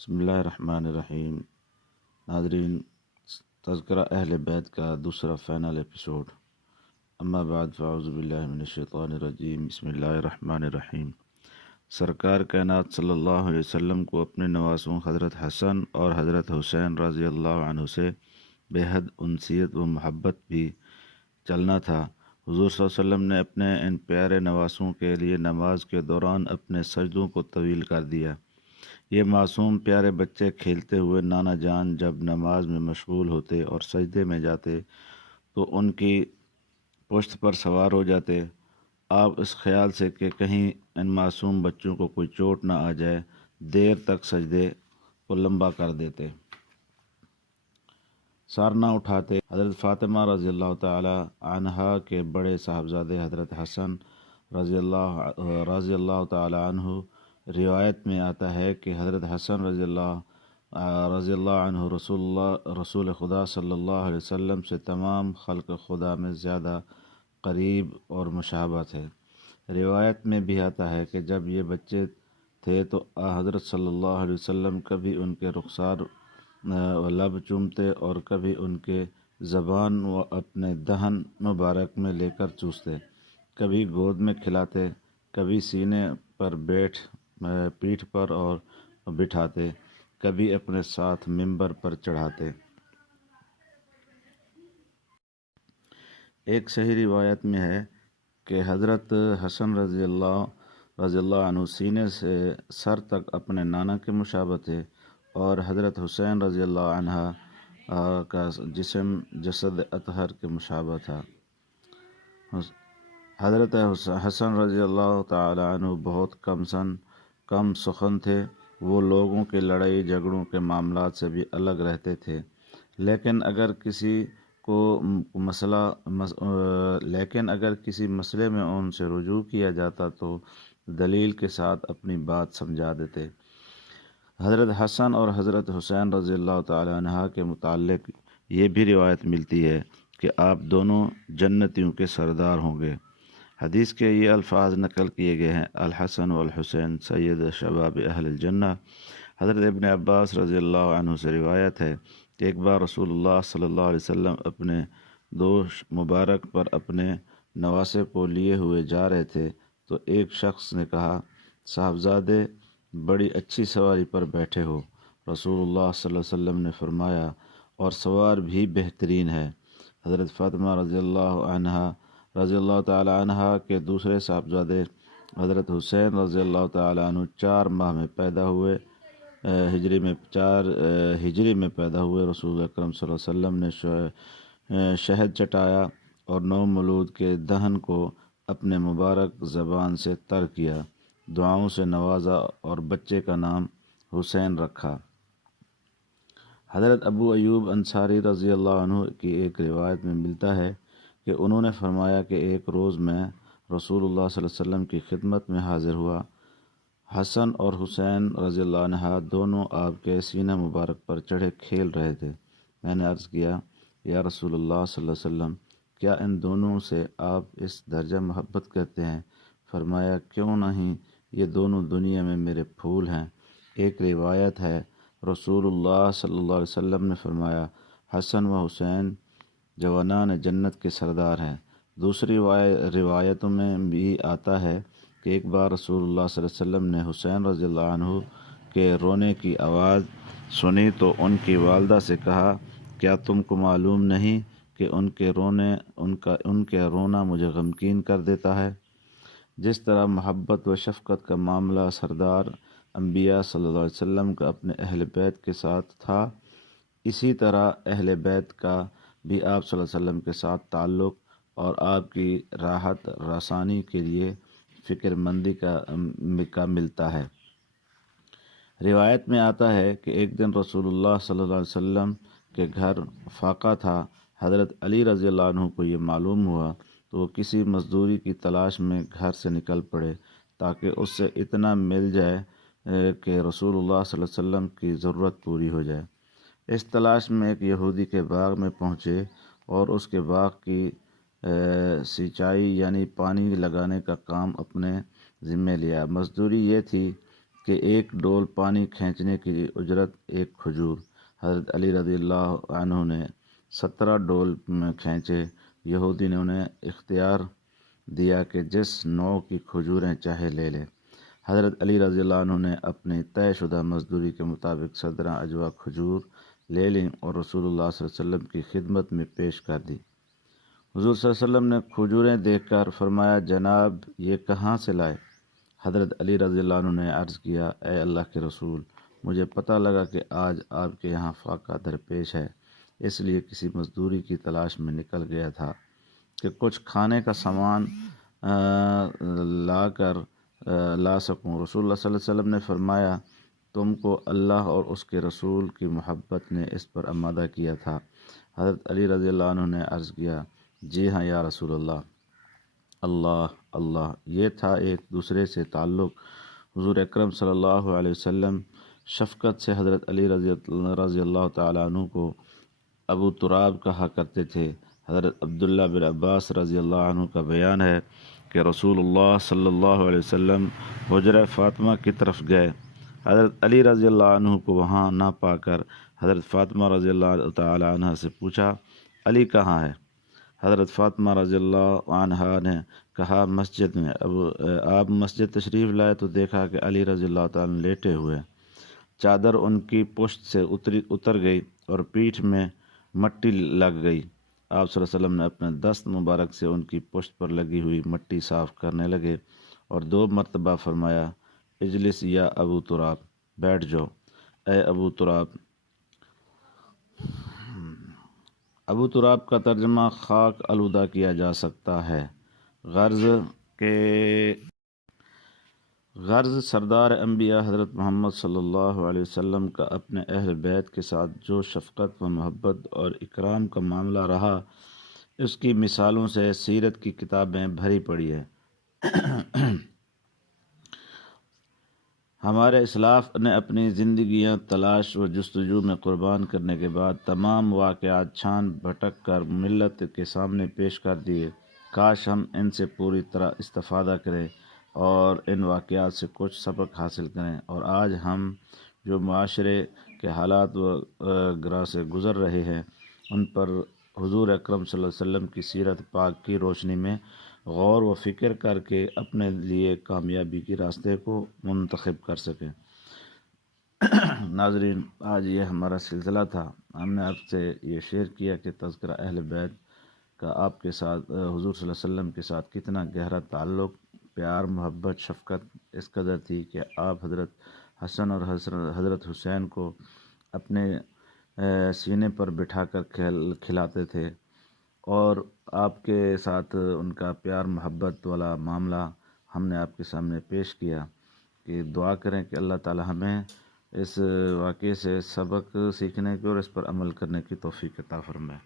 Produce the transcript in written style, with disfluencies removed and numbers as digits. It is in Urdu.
بسم اللہ الرحمن الرحیم۔ ناظرین، تذکرہ اہل بیت کا دوسرا فائنل ایپیسوڈ۔ اما بعد فاعوذ باللہ من الشیطان الرجیم، بسم اللہ الرحمن الرحیم۔ سرکار کائنات صلی اللہ علیہ وسلم کو اپنے نواسوں حضرت حسن اور حضرت حسین رضی اللہ عنہ سے بے حد انسیت و محبت بھی چلنا تھا۔ حضور صلی اللہ علیہ وسلم نے اپنے ان پیارے نواسوں کے لیے نماز کے دوران اپنے سجدوں کو طویل کر دیا۔ یہ معصوم پیارے بچے کھیلتے ہوئے نانا جان جب نماز میں مشغول ہوتے اور سجدے میں جاتے تو ان کی پشت پر سوار ہو جاتے۔ آپ اس خیال سے کہ کہیں ان معصوم بچوں کو کوئی چوٹ نہ آ جائے دیر تک سجدے کو لمبا کر دیتے، سر نہ اٹھاتے۔ حضرت فاطمہ رضی اللہ تعالی عنہا کے بڑے صاحبزادے حضرت حسن رضی اللہ تعالی عنہ، روایت میں آتا ہے کہ حضرت حسن رضی اللہ عنہ رسول خدا صلی اللہ علیہ وسلم سے تمام خلق خدا میں زیادہ قریب اور مشابہت ہے۔ روایت میں بھی آتا ہے کہ جب یہ بچے تھے تو حضرت صلی اللہ علیہ وسلم کبھی ان کے رخسار و لب چومتے اور کبھی ان کے زبان و اپنے دہن مبارک میں لے کر چوستے، کبھی گود میں کھلاتے، کبھی سینے پر پیٹھ پر اور بٹھاتے، کبھی اپنے ساتھ ممبر پر چڑھاتے۔ ایک صحیح روایت میں ہے کہ حضرت حسن رضی اللہ عنہ سینے سے سر تک اپنے نانا کے مشابہ تھے اور حضرت حسین رضی اللہ عنہ کا جسم جسد اطہر کے مشابہ تھا۔ حضرت حسن رضی اللہ تعالی عنہ بہت کم سخن تھے۔ وہ لوگوں کے لڑائی جھگڑوں کے معاملات سے بھی الگ رہتے تھے، لیکن اگر کسی مسئلے میں ان سے رجوع کیا جاتا تو دلیل کے ساتھ اپنی بات سمجھا دیتے۔ حضرت حسن اور حضرت حسین رضی اللہ تعالی عنہ کے متعلق یہ بھی روایت ملتی ہے کہ آپ دونوں جنتیوں کے سردار ہوں گے۔ حدیث کے یہ الفاظ نقل کیے گئے ہیں: الحسن والحسین سید شباب اہل الجنہ۔ حضرت ابن عباس رضی اللہ عنہ سے روایت ہے کہ ایک بار رسول اللہ صلی اللہ علیہ وسلم اپنے دوش مبارک پر اپنے نواسے کو لیے ہوئے جا رہے تھے تو ایک شخص نے کہا، صاحبزادے بڑی اچھی سواری پر بیٹھے ہو۔ رسول اللہ صلی اللہ علیہ وسلم نے فرمایا، اور سوار بھی بہترین ہے۔ حضرت فاطمہ رضی اللہ تعالی عنہ کے دوسرے صاحبزادے حضرت حسین رضی اللہ تعالی عنہ 4 ماہ میں پیدا ہوئے، ہجری میں پیدا ہوئے۔ رسول اکرم صلی اللہ علیہ وسلم نے شہد چٹایا اور نو مولود کے دہن کو اپنے مبارک زبان سے تر کیا، دعاؤں سے نوازا اور بچے کا نام حسین رکھا۔ حضرت ابو ایوب انصاری رضی اللہ عنہ کی ایک روایت میں ملتا ہے کہ انہوں نے فرمایا کہ ایک روز میں رسول اللہ صلی اللہ علیہ وسلم کی خدمت میں حاضر ہوا۔ حسن اور حسین رضی اللہ عنہ دونوں آپ کے سینہ مبارک پر چڑھے کھیل رہے تھے۔ میں نے عرض کیا، یا رسول اللہ صلی اللہ علیہ وسلم، کیا ان دونوں سے آپ اس درجہ محبت کرتے ہیں؟ فرمایا، کیوں نہیں، یہ دونوں دنیا میں میرے پھول ہیں۔ ایک روایت ہے رسول اللہ صلی اللہ علیہ وسلم نے فرمایا، حسن و حسین جوانان جنت کے سردار ہیں۔ دوسری روایتوں میں بھی آتا ہے کہ ایک بار رسول اللہ صلی اللہ علیہ وسلم نے حسین رضی اللہ عنہ کے رونے کی آواز سنی تو ان کی والدہ سے کہا، کیا تم کو معلوم نہیں کہ ان کے رونا مجھے غمگین کر دیتا ہے؟ جس طرح محبت و شفقت کا معاملہ سردار انبیاء صلی اللہ علیہ وسلم کا اپنے اہل بیت کے ساتھ تھا، اسی طرح اہل بیت کا بھی آپ صلی اللہ علیہ وسلم کے ساتھ تعلق اور آپ کی راحت رسانی کے لیے فکر مندی کا ملتا ہے۔ روایت میں آتا ہے کہ ایک دن رسول اللہ صلی اللہ علیہ وسلم کے گھر فاقہ تھا۔ حضرت علی رضی اللہ عنہ کو یہ معلوم ہوا تو وہ کسی مزدوری کی تلاش میں گھر سے نکل پڑے تاکہ اس سے اتنا مل جائے کہ رسول اللہ صلی اللہ علیہ وسلم کی ضرورت پوری ہو جائے۔ اس تلاش میں ایک یہودی کے باغ میں پہنچے اور اس کے باغ کی سینچائی یعنی پانی لگانے کا کام اپنے ذمے لیا۔ مزدوری یہ تھی کہ ایک ڈول پانی کھینچنے کی اجرت ایک کھجور۔ حضرت علی رضی اللہ عنہ نے 17 ڈول کھینچے۔ یہودی نے انہیں اختیار دیا کہ جس نوع کی کھجوریں چاہے لے لے۔ حضرت علی رضی اللہ عنہ نے اپنی طے شدہ مزدوری کے مطابق 17 اجوا کھجور لے لیں اور رسول اللہ صلی اللہ علیہ وسلم کی خدمت میں پیش کر دی۔ حضور صلی اللہ علیہ وسلم نے کھجوریں دیکھ کر فرمایا، جناب یہ کہاں سے لائے؟ حضرت علی رضی اللہ عنہ نے عرض کیا، اے اللہ کے رسول، مجھے پتہ لگا کہ آج آپ کے یہاں فاقہ درپیش ہے، اس لیے کسی مزدوری کی تلاش میں نکل گیا تھا کہ کچھ کھانے کا سامان لا سکوں۔ رسول اللہ صلی اللہ علیہ وسلم نے فرمایا، تم کو اللہ اور اس کے رسول کی محبت نے اس پر آمادہ کیا تھا۔ حضرت علی رضی اللہ عنہ نے عرض کیا، جی ہاں یا رسول اللہ۔ اللہ یہ تھا ایک دوسرے سے تعلق۔ حضور اکرم صلی اللہ علیہ وسلم شفقت سے حضرت علی رضی اللہ تعالیٰ عنہ کو ابو تراب کہا کرتے تھے۔ حضرت عبداللہ بن عباس رضی اللہ عنہ کا بیان ہے کہ رسول اللہ صلی اللہ علیہ وسلم حجرہ فاطمہ کی طرف گئے۔ حضرت علی رضی اللہ عنہ کو وہاں نہ پا کر حضرت فاطمہ رضی اللہ تعالی عنہ سے پوچھا، علی کہاں ہے؟ حضرت فاطمہ رضی اللہ عنہا نے کہا، مسجد میں۔ آپ مسجد تشریف لائے تو دیکھا کہ علی رضی اللہ تعالیٰ لیٹے ہوئے، چادر ان کی پشت سے اتر گئی اور پیٹھ میں مٹی لگ گئی۔ آپ صلی اللہ علیہ وسلم نے اپنے دست مبارک سے ان کی پشت پر لگی ہوئی مٹی صاف کرنے لگے اور 2 مرتبہ فرمایا، اجلس یا ابو تراب، بیٹھ جاؤ اے ابو تراب۔ ابو تراب کا ترجمہ خاک آلودہ کیا جا سکتا ہے۔ غرض سردار انبیاء حضرت محمد صلی اللہ علیہ وسلم کا اپنے اہل بیت کے ساتھ جو شفقت و محبت اور اکرام کا معاملہ رہا، اس کی مثالوں سے سیرت کی کتابیں بھری پڑی ہیں۔ ہمارے اسلاف نے اپنی زندگیاں تلاش و جستجو میں قربان کرنے کے بعد تمام واقعات چھان بھٹک کر ملت کے سامنے پیش کر دیے۔ کاش ہم ان سے پوری طرح استفادہ کریں اور ان واقعات سے کچھ سبق حاصل کریں، اور آج ہم جو معاشرے کے حالات و گرہ سے گزر رہے ہیں ان پر حضور اکرم صلی اللہ علیہ وسلم کی سیرت پاک کی روشنی میں غور و فکر کر کے اپنے لیے کامیابی کے راستے کو منتخب کر سکیں۔ ناظرین، آج یہ ہمارا سلسلہ تھا۔ ہم نے آپ سے یہ شیئر کیا کہ تذکرہ اہل بیت کا آپ کے ساتھ حضور صلی اللہ علیہ وسلم کے ساتھ کتنا گہرا تعلق، پیار، محبت، شفقت اس قدر تھی کہ آپ حضرت حسن اور حضرت حسین کو اپنے سینے پر بٹھا کر کھلاتے تھے، اور آپ کے ساتھ ان کا پیار محبت والا معاملہ ہم نے آپ کے سامنے پیش کیا کہ دعا کریں کہ اللہ تعالی ہمیں اس واقعے سے سبق سیکھنے کی اور اس پر عمل کرنے کی توفیق عطا فرمائے۔